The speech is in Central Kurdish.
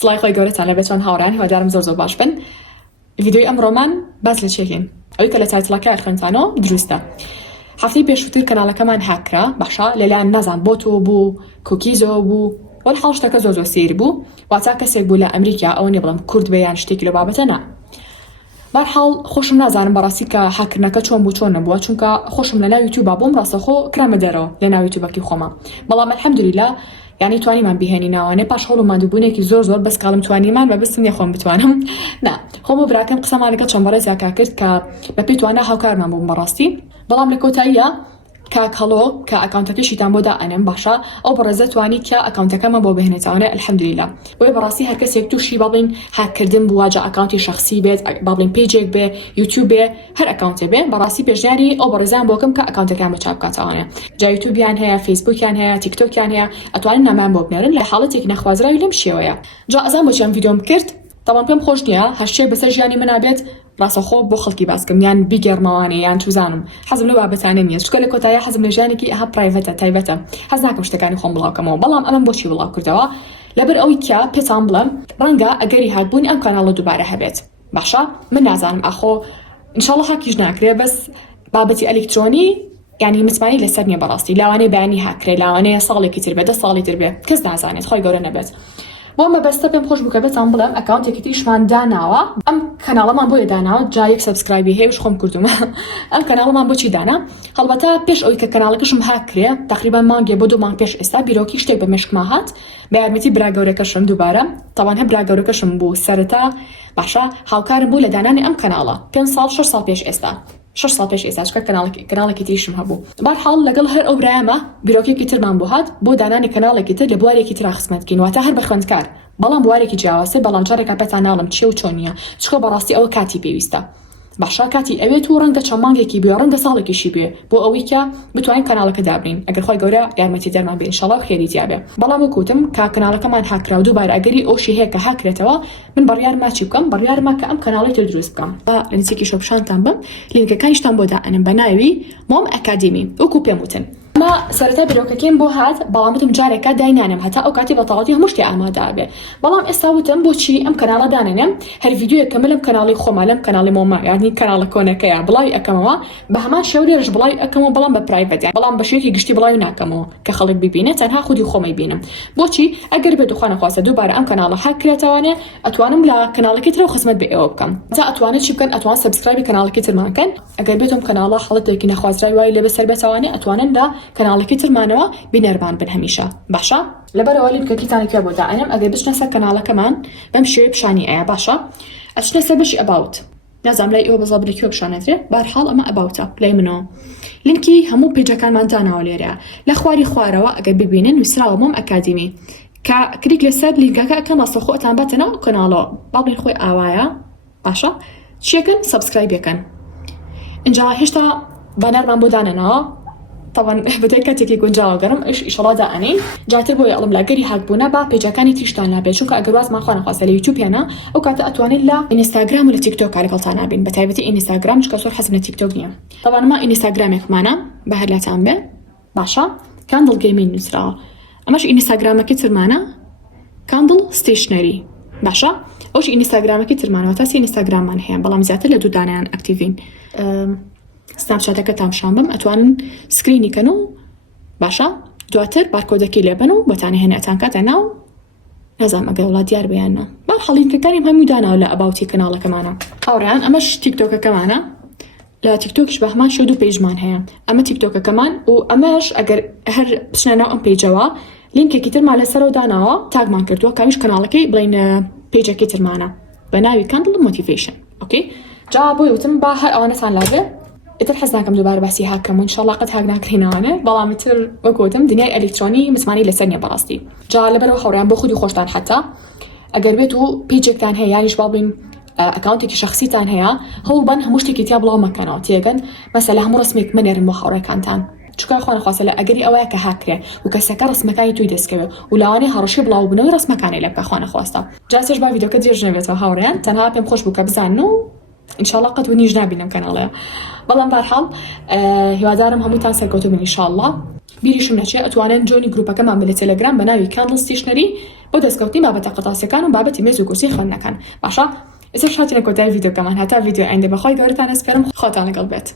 سڵای خۆی گەورەتان لەبێت چۆن هاوڕان هیوادارم زۆر باش بن. ڤیدیۆی ئەمڕۆمان باس لە چێکین ئەوەی کە لە تایتڵەکە خوێنتانەوە دروستە. هەفتەی پێشووتر کەناڵەکەمان هاکرا باشە لەلایەن نازان بۆ تۆ بوو کوکیزەوە بوو وەڵحاڵ شتەکە زۆر سیر بوو واتا کەسێک بوو لە ئەمریکا ئەوە نیە بڵم کورد بێ یان شتێکی لە بابەتە نا. بەرحاڵ خۆشم نازانم بەڕاستی کە هاکردنەکە چۆن بوو چۆن نەبووە چونکە خۆشم لە ناو یوتیوبا بۆم ڕاستەخۆ کرامە دەرەوە لە ناو یوتیوبەکەی خۆمە بەڵام ئەلحەمدولیلا یعنی توانیمان بهێنی ناوانێ پاش هەوڵ و ماندووبوونێکی زۆر بەس کاڵم توانیمان بە بستم نێخۆم بتوانم نا خۆم و براکەم قسەمانەکە چۆن بەڕێزیاکا کرد کە بە پێی توانە هاوکارمان بووم بەڕاستی بەڵام لە کۆتاییە کاکەڵۆ کە ئەکاونتەکەشیتان بۆ دائەنم باشە ئەو بەڕێزە توانی کە ئەکاونتەکەمە بۆ بهێنێتەوەنێ ئەلحەمدولیلا وێ بەڕاستی هەر کەسێک تووشی بڵین هاکردن بواجە ئەکاونتی شخصی بێت بڵین پیجێک بێ یوتیوب بێ هەر ئەکاونتێ بێ بەڕاستی پێشنیاری ئەو بەڕێزان بۆکەم کە ئەکاونتەکان بەچاو بکاتەوەنێ جا یوتیوبیان هەیە فیسبوکیان هەیە تیکتۆکیان هەیە ئەتوانن نامان بۆ بنێرن لە حاڵەتێک نەخوازراوی لەم شێوەیە جا ئەزان بۆچیان ڤیدیۆم کرد تاوان پێم خۆش نییە هەرشتێک بەسەر ژیانی منابێت ڕاستەخۆ بۆ خەڵکی باسکەم یان بیگەڕمەوانێ یان توزانم حەزم لە بابەتانە نییە چکە لە کۆتاییە حەزم لە ژیانێکی ئەها پرایڤەتە تایبەتە حەز ناکەم شتەکانی خۆم بڵاوکەمەوە بەڵام ئەمەم بۆچی بڵاو کردەوە لەبەر ئەوەی کە پێتان بڵێم ڕەنگە ئەگەری هاتبوون ئەم کاناڵە دووبارە هەبێت باشە من نازانم ئاخۆ ئینشاڵڵا حەکیش ناکرێ بەس بابەتی ئەلکترۆنی یعنی متمانی لەسەر نییە بەڕاستی لاوانەیە بەیانی هاکرێ لاوانەیە ساڵێکی تر بێت 10 ساڵی تر بێت کەس نازانێت خۆی گەورە نەبێت بۆ مەبەستە پێم خۆش بوو کە بێتان بڵێم ئەکاونتێکی تریشمان داناوە ئەم کەناڵەمان بۆیە داناوە جا یەک سەبسکرایبی هەیە وش خۆم کردومە ئەم کەناڵەمان بۆچی دانا هەڵبەتە پێش ئەوەی کە کەناڵەکەشم هاکرێ تقریبا مانگێ بۆ 2 مانگ پێش ئێستا بیرۆکی شتێک بە مشکما هات بە یارمەتی برا گەورەکەشم دووبارە تاوان هە برا گەورەکەشم بوو سەرەتا باشە هاوکارم بوو لە دانانی ئەم کەناڵە 5 ساڵ 6 ساڵ پێش ئێستا 6 ساڵ پێش ئێستا چکە کەناڵێکی تریشم هەبوو بەرحاڵ لەگەڵ هەر ئەو برایەمە بیرۆکێکی ترمان بۆ هات بۆ دانانی کەناڵێکی تر لە بوارێکی تر خزمەتکەین واتە هەر بە خوێندکار بەڵام بوارێکی جیاوازە بەڵام جارێکا پێتان ناڵم چێ و چۆن نییە چکە بەڕاستی ئەوە کاتی پێویستە باشا کاتی ئەوێت و ڕەنگە چەند مانگێکی بێ ڕەنگە ساڵێکیشی بێ بۆ ئەوەی کە بتوانین کەناڵەکە دابرین ئەگەر خۆی گەورە یارمەتی دەرمان بێ ئینشاڵڵا خێری جیابێ بەڵام وەکوتم کا کەناڵەکەمان هاکرا و دووبارە ئەگەری ئەوشی هەیە کە هاکرێتەوە من بڕیارما چی بکەم بڕیارما کە ئەم کەناڵی تر دروست بکەم بە لە نزیکی شۆپشانتان بم لینکەکانیشتان بۆ دائەنم بە ناوی مۆم ئەکادیمی وەکو پێم وتن ما سەرەتا بیرۆکەکەم بۆ هات بەڵامتم جارێکە داینانم هەتا ئەو کاتی بەتەواوی هەموو شتێ ئامادە بێ بەڵام ئێستا وتم بۆچی ئەم کەناڵە دانێنم هەر ڤیدیۆیە کە لەم کەناڵی خۆمە لەم کەناڵی مۆما یعنی کەناڵە کۆنەکەیە بڵاوی ئەەکەمەوە بە هەمان شێوەیەش بڵاوی ئەەکەمەوە بەڵام بە پرایڤەت بەڵام بە شێوەیەکی گشتی بڵاوی ناکەمەوە کە خەڵک ببینێت تەنها خودی خۆمەی بینم بۆچی ئەگەر بێت خوا نەخواستە دووبارە ئەم کەناڵە هاکرێتەوانێ ئەتوانم لە کەناڵەکەی ترەوە خزمەت بە ئێوە بکەم جا ئەتوانێت چی بکەن ئەتوان سەبسکرایبی کەناڵەکەی ترمانکەن ئەگەر بێتم کەناڵە حڵەتێکی نەخوازراوی وای لێ بەسەر بێتەوانێ ئەتوانن لە کەناڵەکەی ترمانەوە بینەرمان بن هەمیشە باشە لەبەرەوە لینکەکەیتانێکە بۆ دائەنم ئەگەر بچنە سەر کەناڵەکەمان بەم شێوەیە پیشانی ئەیە باشە ئەچنە سەر بەشی ئەباوت نازانم لای ئێوە بەزەبرێکیوە پیشانەترێت بەرحاڵ ئەمە ئەباوتە لای منەوە لینکی هەموو پیجەکانمان داناوە لێرە لە خواری خوارەوە ئەگەر ببینن نووسراوە مۆم ئەکادیمی کە کلیک لەسەر لینکەکە ئەکەن ڕاستەخۆتان بەتەنەوە کەناڵەوە باڵین خۆی ئاوایە باشە چیەکەن سەبسکرایبەکەن اینجا هێشتا بانەرمان بۆ دانێنەوە طبعا بەتای کاتێکی گونجاوە گەرم ئیشەڵا دائەنین جاتر بۆ ئەڵم لاگەری هاکبوونە با پیجەکانی تریشتان نابێت چونکە ئەگەر وازمان خوا نەخواستە لە یوتیوبیانە ئەو کاتە ئەتوانین لە ئینستاگرام و لە تیکتۆک کارەکەڵتان نابین بە تایبەتی ئینستاگرام چکە زۆر حەزم لە تیکتۆک نییە طبعا ما ئینستاگرامێکمانە بە هەرلاتان بێ باشە کاندڵ گەیمین نووسراوە ئەمەش ئینستاگرامەکەی ترمانە کاندڵ ستیشنەری باشە ئەوش ئینستاگرامەکەی ترمانەوە تاسی ئینستاگرامان هەیە بەڵام زیاتر لە دوو دانیان ئەکتیڤین سناپچاتەکە تامشان بم ئەتوانن سکرینیکەن و باشە دواتر بارکۆدەکەی لێبن و بەتانە هێنەتان کاتە ناو نازام ئەگەر وڵات دیار بەیانە با حەڵینکەکانیم هەموو داناو لە ئەباوتی کەناڵەکەمانە هاوڕێیان ئەمەش تیکتۆکەکەمانە لە تیکتۆکیش بە هەمان شێ 2 پیجمان هەیە ئەمە تیکتۆکەکەمان و ئەمەش ئەگەر هەر بچنە ئەم پیجەوە لینکێکی ترمان لەسەرەوە داناوە تاگمان کردووە کامیش کەناڵەکەی بڵین پیجەکەی ترمانە بە ناوی کاندڵ مۆتیڤیشن ئۆکەی جا بۆی وتم با هەر ئەوانەتان لاگێ ئیتر حەز ناکەم دووبارە باسی هاکەم و ئینشاڵڵا قەت هاک ناکرێنەوانێ بەڵام ئیتر وەکوتم دنیای ئەلکترۆنی متمانی لەسەر نییە بەڕاستی جا لەبەرەوە هەوڕیان بۆ خودی خۆشتان حتا ئەگەر بێت و پیجێکتان هەیە یانیش باڵین ئەکاونتێکی شخصیتان هەیە هەوڵ بن هەموو شتێکی تیا بڵاو مەکەنەوە تێگەن مەسەلە هەموو ڕسمێک منێرن بۆ هاوڕێکانتان چکە خۆ نەخواستە لە ئەگەری ئەوەیە کە هاکرێ و کەسەکە ڕسمەکانی توی دەستکەوێ و لاوانەی هەڕەشی بڵاو بنەوەی ڕسمەکانی لە بکە خۆ نەخواستە جا سێش با ڤیدیۆکە درێژ نەبێتەوە هاوڕێیان تەنها پێم خۆش بوو کە بزانن و ئینشاڵڵا قەت ونیش نابینم کەناڵەیە بەڵام بەرحاڵ هیوادارم هەمووتان سەرکەوتوو بن ئینشاڵڵا بیریشم نەچێ ئەتوانن جۆنی گروپەکەمان بە لە تەلەگرام بە ناوی کاندڵ ستیشنەری بۆ دەستکەوتنی بابەتە قەتاسیەکان و بابەتی مێز و کورسی خوێندنەکان. باشە ئێستا هاتینە کۆتایی ڤیدیۆکەمان. هەتا ڤیدیۆ ئایندە بەخوای گەورەتان ئەسپێرم. خۆتان لەگەڵ بێت.